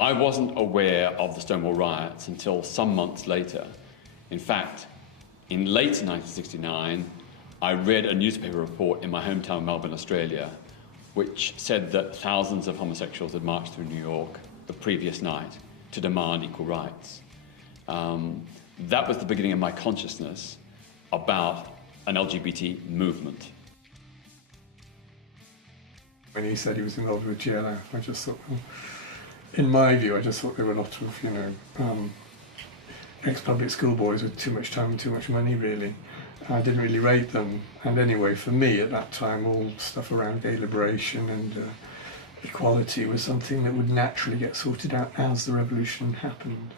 I wasn't aware of the Stonewall riots until some months later. In fact, in late 1969, I read a newspaper report in my hometown, Melbourne, Australia, which said that thousands of homosexuals had marched through New York the previous night to demand equal rights. That was the beginning of my consciousness about an LGBT movement. When he said he was involved with GLF, I just thought, well, in my view, I just thought there were a lot of, ex-public school boys with too much time and too much money, really. I didn't really rate them. And anyway, for me at that time, all stuff around gay liberation and equality was something that would naturally get sorted out as the revolution happened.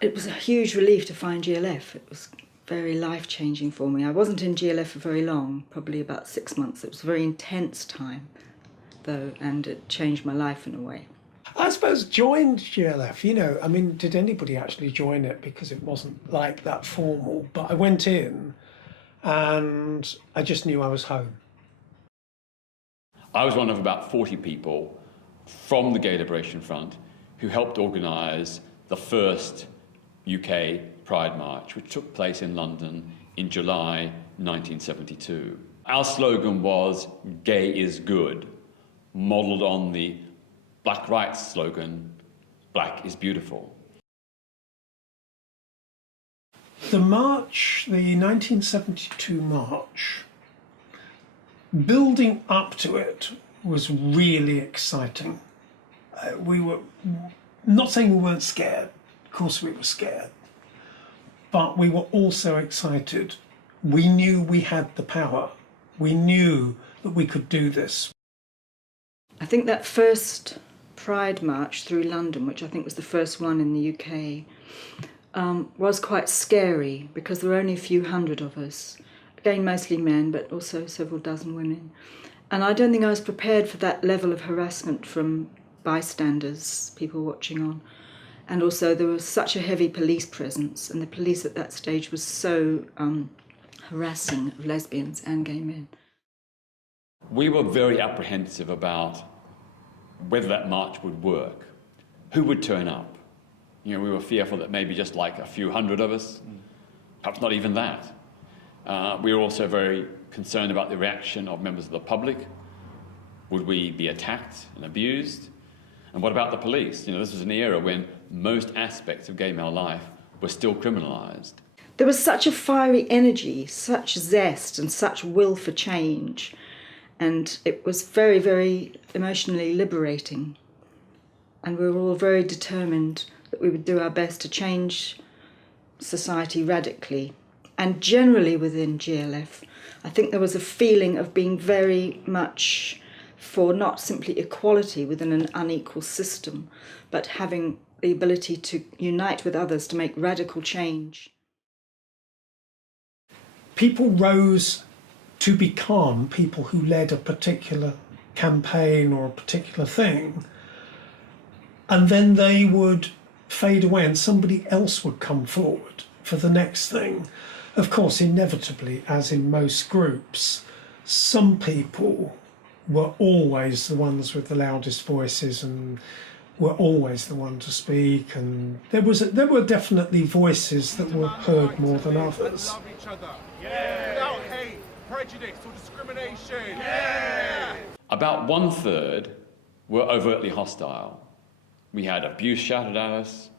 It was a huge relief to find GLF. It was very life-changing for me. I wasn't in GLF for very long, probably about 6 months. It was a very intense time, though, and it changed my life in a way. I suppose joined GLF, you know, I mean, did anybody actually join it? Because it wasn't like that formal, but I went in and I just knew I was home. I was one of about 40 people from the Gay Liberation Front who helped organise the first UK Pride March, which took place in London in July 1972. Our slogan was "Gay is good," modelled on the Black rights slogan, "Black is beautiful." The march, the 1972 march, building up to it was really exciting. We were not saying we weren't scared, of course we were scared, but we were also excited. We knew we had the power. We knew that we could do this. I think that first Pride March through London, which I think was the first one in the UK, was quite scary because there were only a few hundred of us. Again, mostly men, but also several dozen women. And I don't think I was prepared for that level of harassment from bystanders, people watching on. And also there was such a heavy police presence, and the police at that stage was so harassing of lesbians and gay men. We were very apprehensive about whether that march would work, who would turn up. You know, we were fearful that maybe just like a few hundred of us, perhaps not even that. We were also very concerned about the reaction of members of the public. Would we be attacked and abused? And what about the police? You know, this was an era when most aspects of gay male life were still criminalised. There was such a fiery energy, such zest and such will for change. And it was very, very emotionally liberating. And we were all very determined that we would do our best to change society radically. And generally within GLF, I think there was a feeling of being very much for not simply equality within an unequal system, but having the ability to unite with others to make radical change. People rose to become people who led a particular campaign or a particular thing, and then they would fade away and somebody else would come forward for the next thing. Of course, inevitably, as in most groups, some people were always the ones with the loudest voices and were always the one to speak, and there were definitely voices that were heard more than others. Without hate, prejudice or discrimination. Yeah. About 1/3 were overtly hostile. We had abuse shouted at us.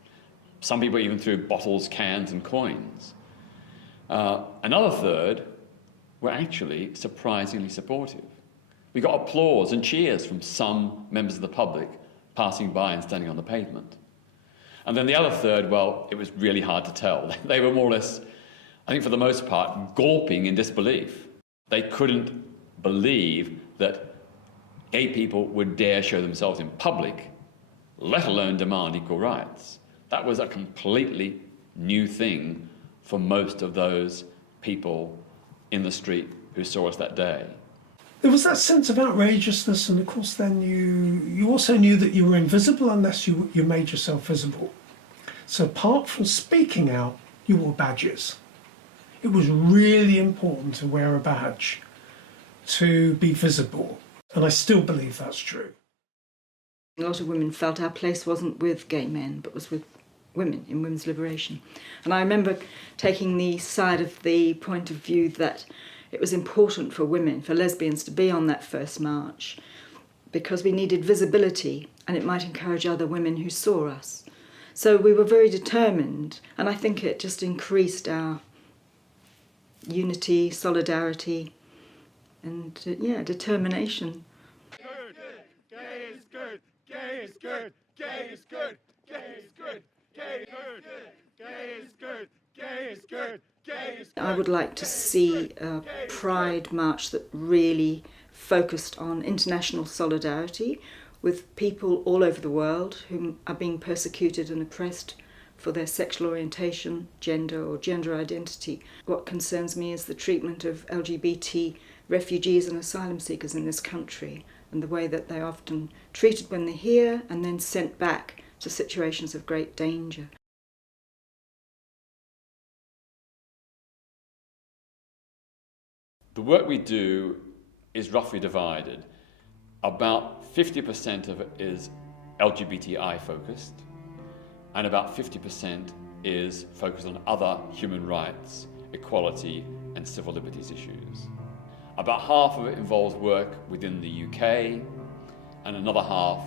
Some people even threw bottles, cans and coins. Another third were actually surprisingly supportive. We got applause and cheers from some members of the public passing by and standing on the pavement. And then the other third, well, it was really hard to tell. They were more or less, I think for the most part, gulping in disbelief. They couldn't believe that gay people would dare show themselves in public, let alone demand equal rights. That was a completely new thing for most of those people in the street who saw us that day. There was that sense of outrageousness, and of course then you also knew that you were invisible unless you made yourself visible. So apart from speaking out, you wore badges. It was really important to wear a badge to be visible, and I still believe that's true. A lot of women felt our place wasn't with gay men, but was with women in women's liberation. And I remember taking the side of the point of view that it was important for women, for lesbians, to be on that first march because we needed visibility and it might encourage other women who saw us. So we were very determined, and I think it just increased our unity, solidarity, and determination. Gay is good. Gay is good. Gay is good. Gay is good. Gay is good. Gay is good. Gay is good. Gay is good. I would like to see a Pride march that really focused on international solidarity with people all over the world who are being persecuted and oppressed for their sexual orientation, gender or gender identity. What concerns me is the treatment of LGBT refugees and asylum seekers in this country and the way that they're often treated when they're here and then sent back to situations of great danger. The work we do is roughly divided. About 50% of it is LGBTI focused, and about 50% is focused on other human rights, equality, and civil liberties issues. About half of it involves work within the UK, and another half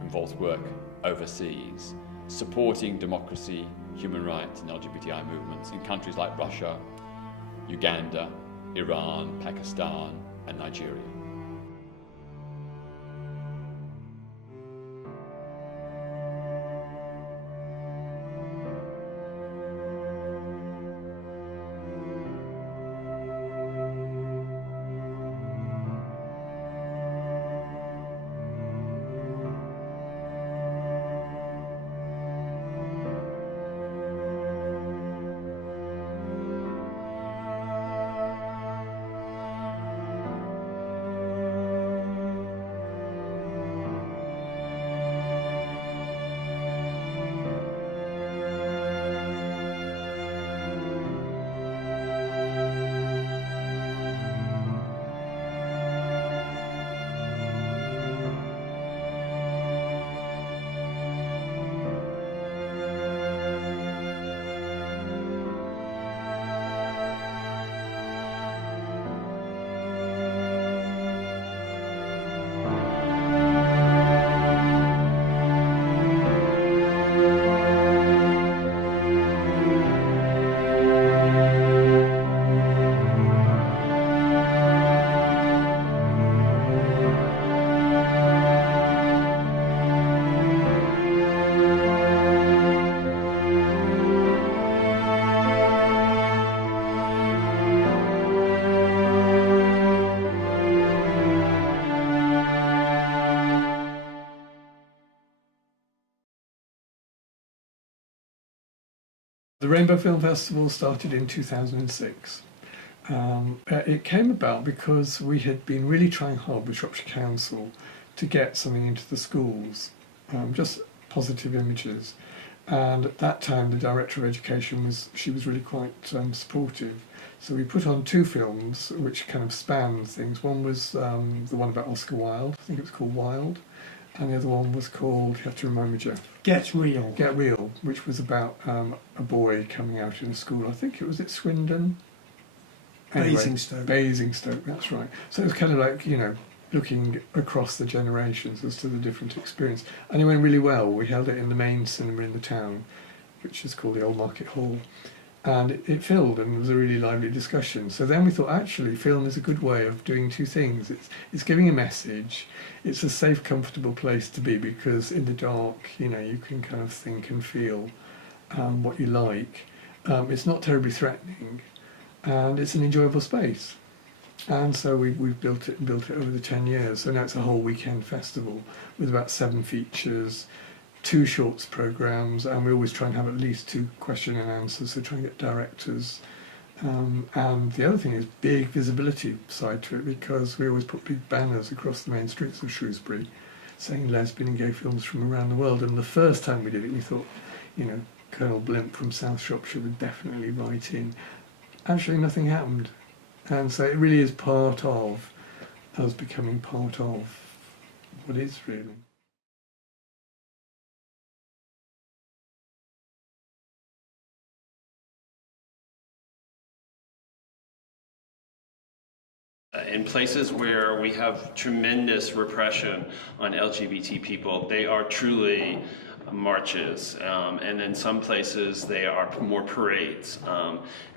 involves work overseas, supporting democracy, human rights, and LGBTI movements in countries like Russia, Uganda, Iran, Pakistan, and Nigeria. The Rainbow Film Festival started in 2006. It came about because we had been really trying hard with Shropshire Council to get something into the schools, just positive images. And at that time, the Director of Education was really quite supportive. So we put on two films which kind of spanned things. One was the one about Oscar Wilde, I think it was called Wilde. And the other one was called, you have to remind me, Jeff. Get Real. Get Real, which was about a boy coming out in a school. I think it was at Swindon. Basingstoke. Basingstoke, that's right. So it was kind of like, looking across the generations as to the different experience. And it went really well. We held it in the main cinema in the town, which is called the Old Market Hall. And it filled, and there was a really lively discussion. So then we thought, actually, film is a good way of doing two things. It's giving a message. It's a safe, comfortable place to be because in the dark, you can kind of think and feel what you like. It's not terribly threatening, and it's an enjoyable space. And so we've built it over the 10 years. So now it's a whole weekend festival with about 7 features, 2 shorts programmes, and we always try and have at least 2 question and answers, so try and get directors. And the other thing is big visibility side to it, because we always put big banners across the main streets of Shrewsbury saying lesbian and gay films from around the world. And the first time we did it, we thought, Colonel Blimp from South Shropshire would definitely write in. Actually, nothing happened. And so it really is part of us becoming part of what is really. In places where we have tremendous repression on LGBT people, they are truly marches, and in some places they are more parades,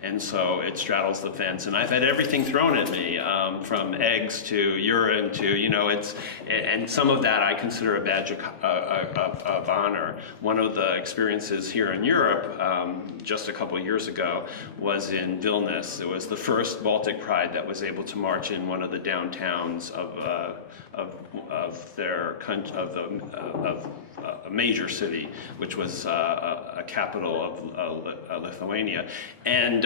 and so it straddles the fence. And I've had everything thrown at me, from eggs to urine to, and some of that I consider a badge of honor. One of the experiences here in Europe, just a couple of years ago, was in Vilnius. It was the first Baltic Pride that was able to march in one of the downtowns of a major city, which was a capital of Lithuania. And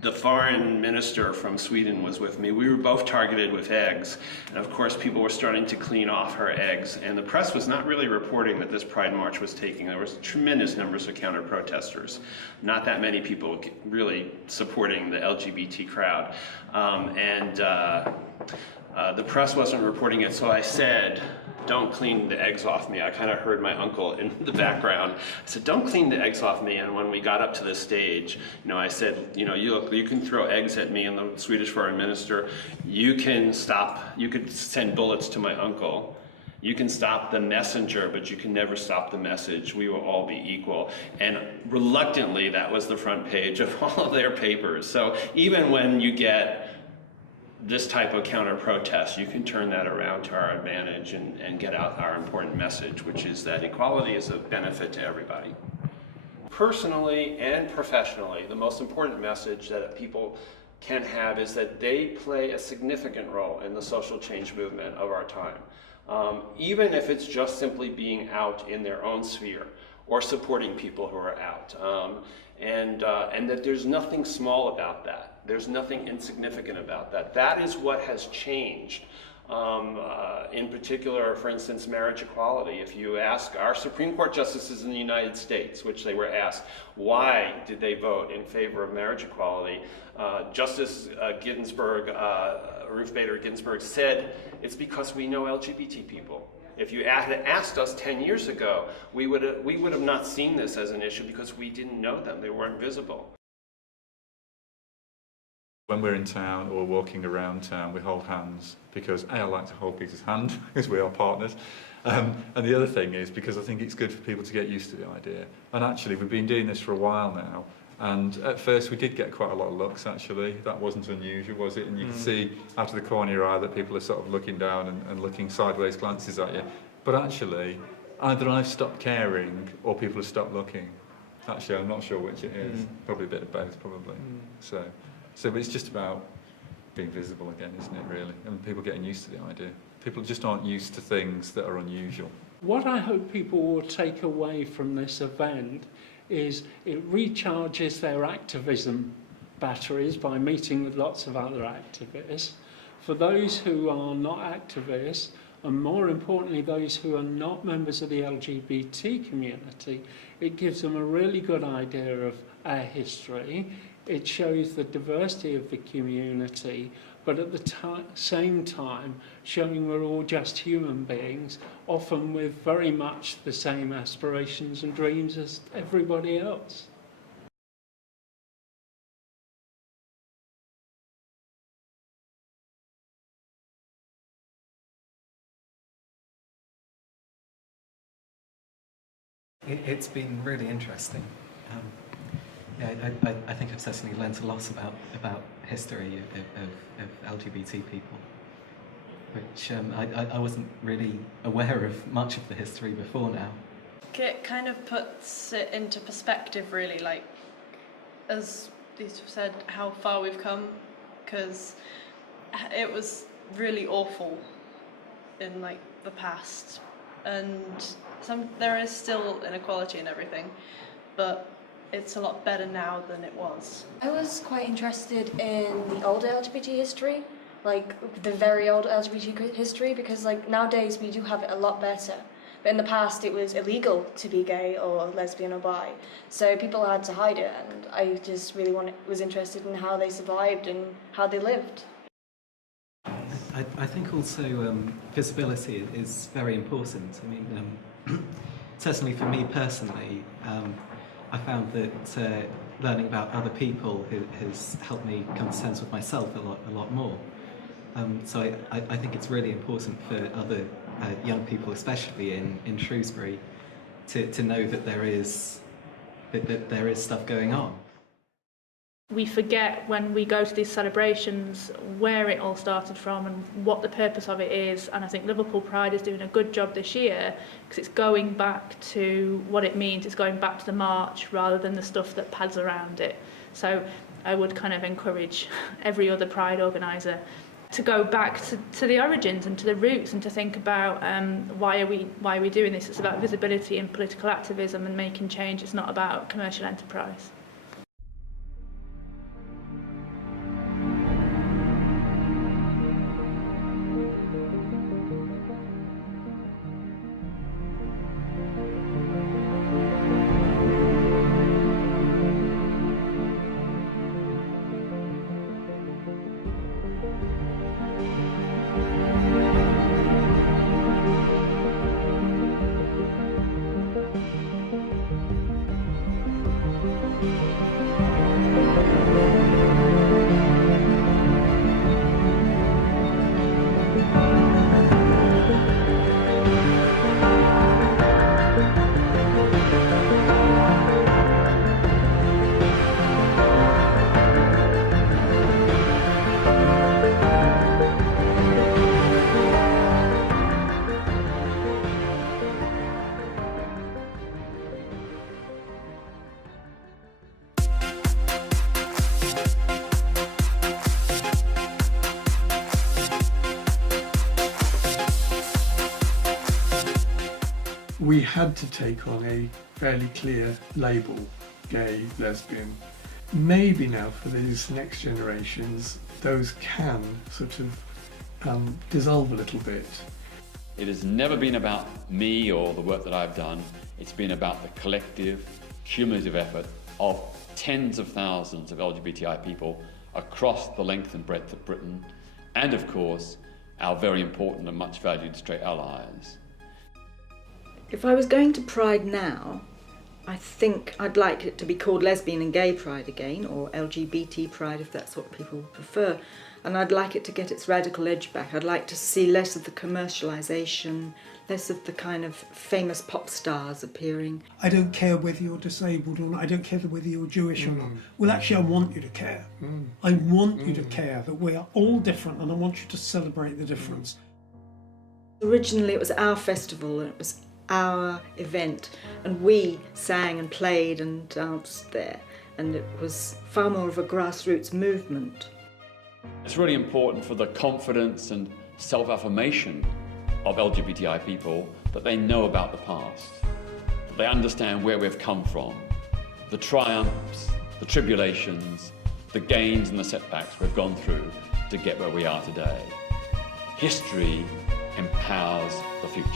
the foreign minister from Sweden was with me. We were both targeted with eggs. And of course, people were starting to clean off her eggs. And the press was not really reporting that this Pride March was taking. There was tremendous numbers of counter-protesters. Not that many people really supporting the LGBT crowd. The press wasn't reporting it, so I said, don't clean the eggs off me. I kind of heard my uncle in the background. I said, don't clean the eggs off me. And when we got up to the stage, I said, you can throw eggs at me. And the Swedish foreign minister, you could send bullets to my uncle. You can stop the messenger, but you can never stop the message. We will all be equal. And reluctantly, that was the front page of all of their papers. So even when you get this type of counter-protest, you can turn that around to our advantage and get out our important message, which is that equality is a benefit to everybody. Personally and professionally, the most important message that people can have is that they play a significant role in the social change movement of our time. Even if it's just simply being out in their own sphere or supporting people who are out. And that there's nothing small about that. There's nothing insignificant about that. That is what has changed. In particular, for instance, marriage equality. If you ask our Supreme Court justices in the United States, which they were asked, why did they vote in favor of marriage equality? Justice Ginsburg, Ruth Bader Ginsburg said, it's because we know LGBT people. If you had asked us 10 years ago, we would have not seen this as an issue because we didn't know them. They were invisible. When we're in town or walking around town, we hold hands because I like to hold Peter's hand because we are partners. And the other thing is because I think it's good for people to get used to the idea. And actually, we've been doing this for a while now. And at first, we did get quite a lot of looks, actually. That wasn't unusual, was it? And you can see out of the corner of your eye that people are sort of looking down and looking sideways glances at you. But actually, either I've stopped caring or people have stopped looking. Actually, I'm not sure which it is. Probably a bit of both, probably. So it's just about being visible again, isn't it, really? And people getting used to the idea. People just aren't used to things that are unusual. What I hope people will take away from this event is it recharges their activism batteries by meeting with lots of other activists. For those who are not activists, and more importantly those who are not members of the LGBT community, it gives them a really good idea of our history. It shows the diversity of the community, but at the same time showing we're all just human beings, often with very much the same aspirations and dreams as everybody else. It's been really interesting. I think I've certainly learnt a lot about history of LGBT people, which I wasn't really aware of much of the history before now. It kind of puts it into perspective, really, like, as these said, how far we've come, because it was really awful in, like, the past, and there is still inequality and everything, but it's a lot better now than it was. I was quite interested in the older LGBT history, like the very old LGBT history, because like nowadays we do have it a lot better. But in the past it was illegal to be gay or lesbian or bi, so people had to hide it, and I just really was interested in how they survived and how they lived. I think also visibility is very important. I mean, certainly for me personally, I found that learning about other people has helped me come to terms with myself a lot more. So I think it's really important for other young people, especially in Shrewsbury, to know that there is stuff going on. We forget when we go to these celebrations where it all started from and what the purpose of it is, and I think Liverpool Pride is doing a good job this year because it's going back to what it means. It's going back to the march rather than the stuff that pads around it. So I would kind of encourage every other Pride organiser to go back to the origins and to the roots and to think about why are we doing this. It's about visibility and political activism and making change. It's not about commercial enterprise. We had to take on a fairly clear label, gay, lesbian. Maybe now for these next generations, those can sort of dissolve a little bit. It has never been about me or the work that I've done. It's been about the collective, cumulative effort of tens of thousands of LGBTI people across the length and breadth of Britain, and of course, our very important and much valued straight allies. If I was going to Pride now, I think I'd like it to be called Lesbian and Gay Pride again, or LGBT Pride if that's what people prefer. And I'd like it to get its radical edge back. I'd like to see less of the commercialisation, less of the kind of famous pop stars appearing. I don't care whether you're disabled or not. I don't care whether you're Jewish or not. Well, actually, I want you to care. I want you to care that we are all different, and I want you to celebrate the difference. Originally, it was our festival, and it was our event, and we sang and played and danced there, and it was far more of a grassroots movement. It's really important for the confidence and self-affirmation of LGBTI people that they know about the past, that they understand where we've come from, the triumphs, the tribulations, the gains and the setbacks we've gone through to get where we are today. History empowers the future.